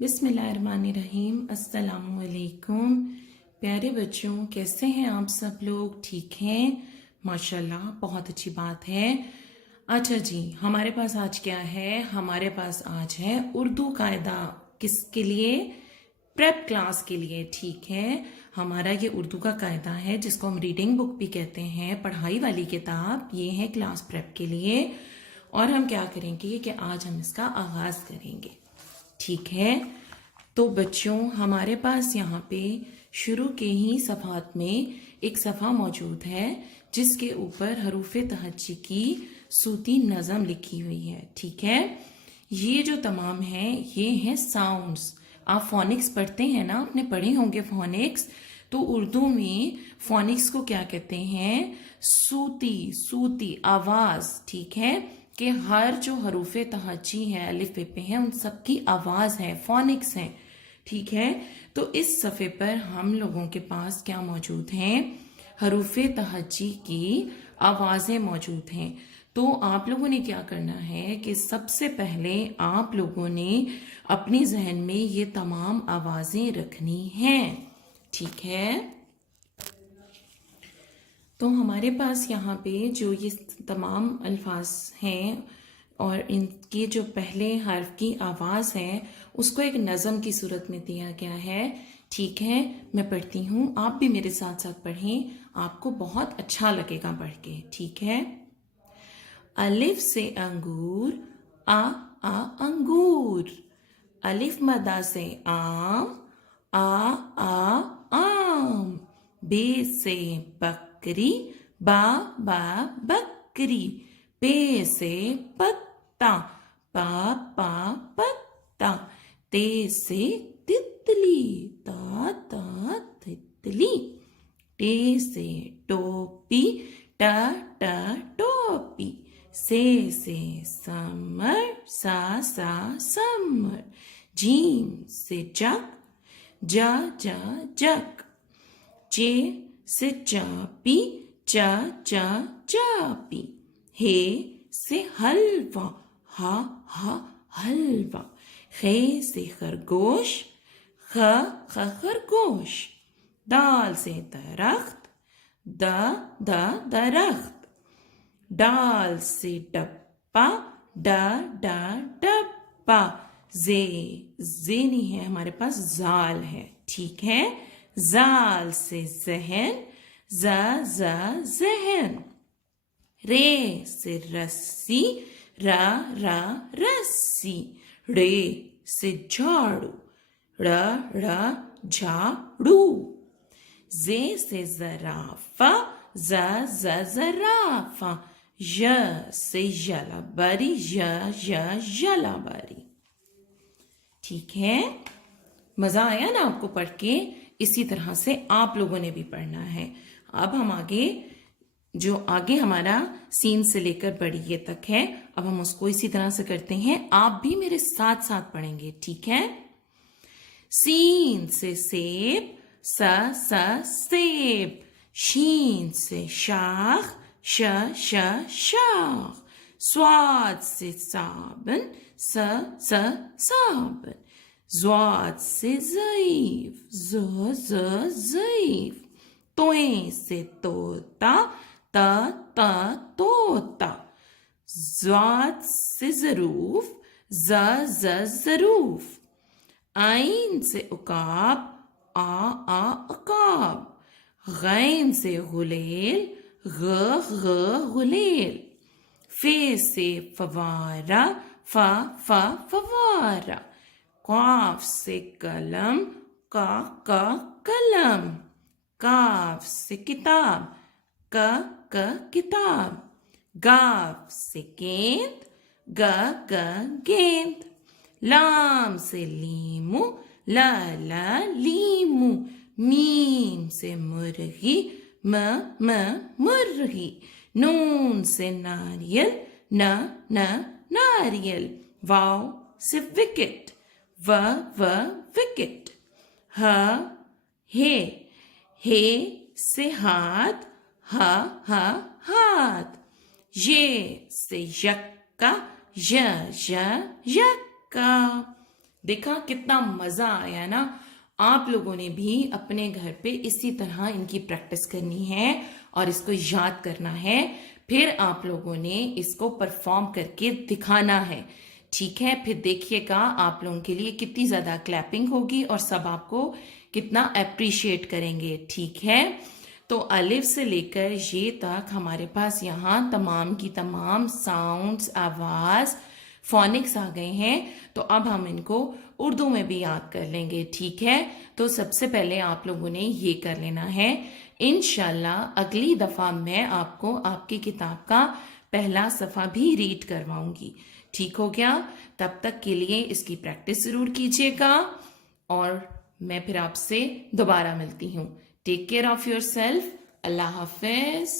बिस्मिल्लाहिर्रहमानिर्रहीम। अस्सलामुअलैकुम। प्यारे बच्चों, कैसे हैं आप सब लोग? ठीक हैं? माशाल्लाह, बहुत अच्छी बात है। अच्छा जी, हमारे पास आज क्या है? हमारे पास आज है उर्दू कायदा। किसके लिए? प्रेप क्लास के लिए। ठीक है, हमारा ये उर्दू का कायदा है जिसको हम रीडिंग बुक भी कहते हैं, पढ़ाई वाली किताब। ये है क्लास प्रेप के लिए। और हम क्या करेंगे कि आज हम इसका आगाज करेंगे। ठीक है, तो बच्चों हमारे पास यहाँ पे शुरू के ही सफ़ात में एक सफ़ा मौजूद है जिसके ऊपर हरूफ तहज्जी की सूती नज़म लिखी हुई है। ठीक है, ये जो तमाम है ये हैं साउंड्स। आप फोनिक्स पढ़ते हैं ना, आपने पढ़े होंगे फोनिक्स। तो उर्दू में फोनिक्स को क्या कहते हैं? सूती सूती आवाज़। ठीक है, कि हर जो हरूफ तहज्जी है, अलिफ बे पे है, उन सब की आवाज़ है, फोनिक्स है। ठीक है, तो इस सफ़े पर हम लोगों के पास क्या मौजूद हैं? हरूफ तहज्जी की आवाज़ें मौजूद हैं। तो आप लोगों ने क्या करना है कि सबसे पहले आप लोगों ने अपने जहन में ये तमाम आवाज़ें रखनी हैं। ठीक है, तो हमारे पास यहाँ पे जो ये तमाम अल्फाज हैं और इनके जो पहले हर्फ की आवाज़ है उसको एक नज़म की सूरत में दिया गया है। ठीक है, मैं पढ़ती हूँ, आप भी मेरे साथ साथ पढ़ें, आपको बहुत अच्छा लगेगा पढ़ के। ठीक है, अलिफ से अंगूर, आ अंगूर। अलिफ मदा से आम, आ आम। बे से बकरी, बा बकरी। पे से पत्ता, पा पत्ता। ते से तितली, ता तितली। टे से टोपी, टा टोपी। से समर, सा समर। जीम से जग, जा जग। चे से चापी, चा चापी। हे से हलवा, हा हलवा। खे से खरगोश, ख खरगोश। दाल से दरख्त, दरख्त। डाल से डब्बा, डब्बा। जे नहीं है हमारे पास, जाल है। ठीक है, जाल से जहन, जहन। रे से रस्सी, रस्सी। रे से झाड़ू, झाड़ू। जे से जराफा, जराफा। य से जलाबरी, जलाबरी। ठीक है, मजा आया ना आपको पढ़ के? इसी तरह से आप लोगों ने भी पढ़ना है। अब हम आगे हमारा सीन से लेकर बड़ी ये तक है, अब हम उसको इसी तरह से करते हैं। आप भी मेरे साथ साथ पढ़ेंगे। ठीक है, सीन से सेब, सेब। शीन से शाख, शाख। स्वाद से साबन, साबन। ज़्वाद से ज़ईफ, ज़ईफ। तोए से तोता, तोता। ज़्वाद से ज़रूफ, ज़रूफ। आइन से उकाब, अकाब। गैन से गुलेल, गुलेल। फे से फवारा, फवारा। काफ से कलम, कलम। काफ से किताब, किताब। गाफ से गेंद, गेंद। लाम से लीमू, लीमू। मीम से मुर्गी, मुर्गी। नून से नारियल, नारियल। वाव से विकेट, विकेट। हे से हाथ, हाथ। ये से यक्का, यक्का। देखा कितना मजा आया ना। आप लोगों ने भी अपने घर पे इसी तरह इनकी प्रैक्टिस करनी है और इसको याद करना है। फिर आप लोगों ने इसको परफॉर्म करके दिखाना है। ठीक है, फिर देखिएगा आप लोगों के लिए कितनी ज्यादा क्लैपिंग होगी और सब आपको कितना अप्रिशिएट करेंगे। ठीक है, तो अलिफ से लेकर ये तक हमारे पास यहाँ तमाम की तमाम साउंड्स, आवाज, फोनिक्स आ गए हैं। तो अब हम इनको उर्दू में भी याद कर लेंगे। ठीक है, तो सबसे पहले आप लोगों ने ये कर लेना है। इंशाल्लाह अगली दफा मैं आपको आपकी किताब का पहला सफा भी रीड करवाऊंगी। ठीक हो गया? तब तक के लिए इसकी प्रैक्टिस जरूर कीजिएगा और मैं फिर आपसे दोबारा मिलती हूँ। Take care of yourself. Allah Hafiz.